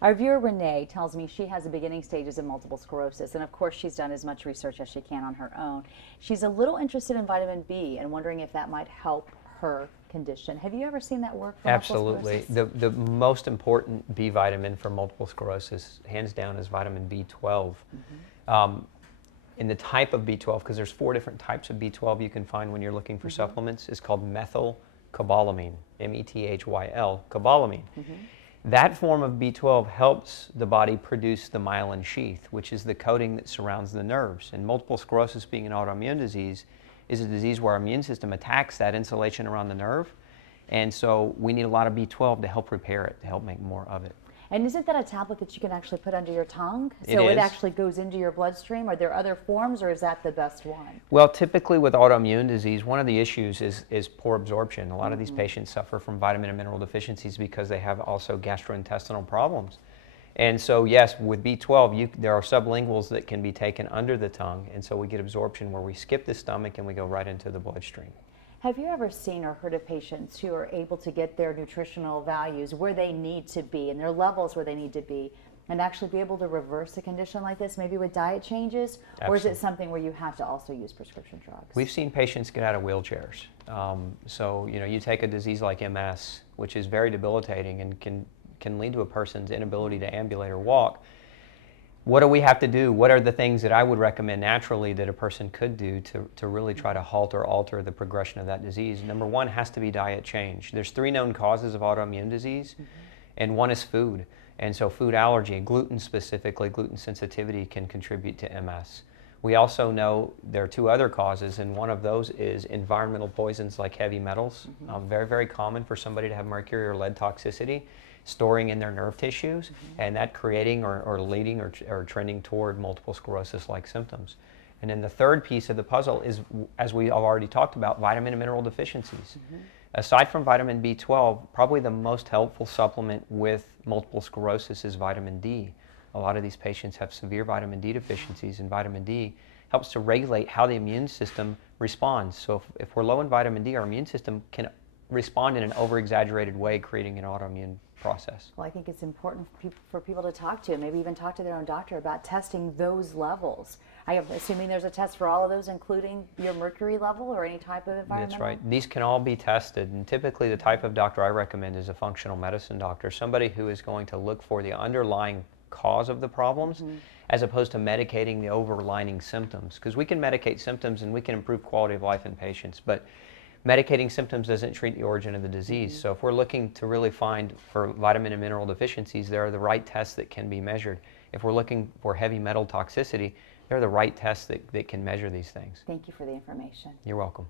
Our viewer Renee tells me she has the beginning stages of multiple sclerosis, and of course she's done as much research as she can on her own. She's a little interested in vitamin B and wondering if that might help her condition. Have you ever seen that work for multiple Absolutely. sclerosis? The most important B vitamin for multiple sclerosis, hands down, is vitamin B12. In the type of B12, because there's 4 different types of B12 you can find when you're looking for supplements, is called methylcobalamin, M-E-T-H-Y-L, cobalamin. That form of B12 helps the body produce the myelin sheath, which is the coating that surrounds the nerves. And multiple sclerosis, being an autoimmune disease, is a disease where our immune system attacks that insulation around the nerve. And so we need a lot of B12 to help repair it, to help make more of it. And isn't that a tablet that you can actually put under your tongue? It So it is. actually goes into your bloodstream? Are there other forms, or is that the best one? Well, typically with autoimmune disease, one of the issues is poor absorption. A lot of these patients suffer from vitamin and mineral deficiencies because they have also gastrointestinal problems. And so, yes, with B12, there are sublinguals that can be taken under the tongue, and so we get absorption where we skip the stomach and we go right into the bloodstream. Have you ever seen or heard of patients who are able to get their nutritional values where they need to be and their levels where they need to be and actually be able to reverse a condition like this, maybe with diet changes? Or is it something where you have to also use prescription drugs? We've seen patients get out of wheelchairs. So, you take a disease like MS, which is very debilitating and can lead to a person's inability to ambulate or walk. What do we have to do? What are the things that I would recommend naturally that a person could do to really try to halt or alter the progression of that disease? Number one has to be diet change. There's 3 known causes of autoimmune disease, and one is food. And so food allergy, gluten specifically, gluten sensitivity can contribute to MS. We also know there are 2 other causes, and one of those is environmental poisons like heavy metals. Very, very common for somebody to have mercury or lead toxicity storing in their nerve tissues, and that creating or leading or trending toward multiple sclerosis-like symptoms. And then the third piece of the puzzle is, as we have already talked about, vitamin and mineral deficiencies. Aside from vitamin B12, probably the most helpful supplement with multiple sclerosis is vitamin D. A lot of these patients have severe vitamin D deficiencies, and vitamin D helps to regulate how the immune system responds. So if we're low in vitamin D, our immune system can respond in an over-exaggerated way, creating an autoimmune process. Well, I think it's important for people to talk to, maybe even talk to their own doctor about testing those levels. I am assuming there's a test for all of those, including your mercury level or any type of environmental? That's right. These can all be tested, and typically the type of doctor I recommend is a functional medicine doctor, somebody who is going to look for the underlying cause of the problems as opposed to medicating the overlying symptoms. Because we can medicate symptoms and we can improve quality of life in patients, but medicating symptoms doesn't treat the origin of the disease. So if we're looking to really find for vitamin and mineral deficiencies, there are the right tests that can be measured. If we're looking for heavy metal toxicity, there are the right tests that can measure these things. Thank you for the information. You're welcome.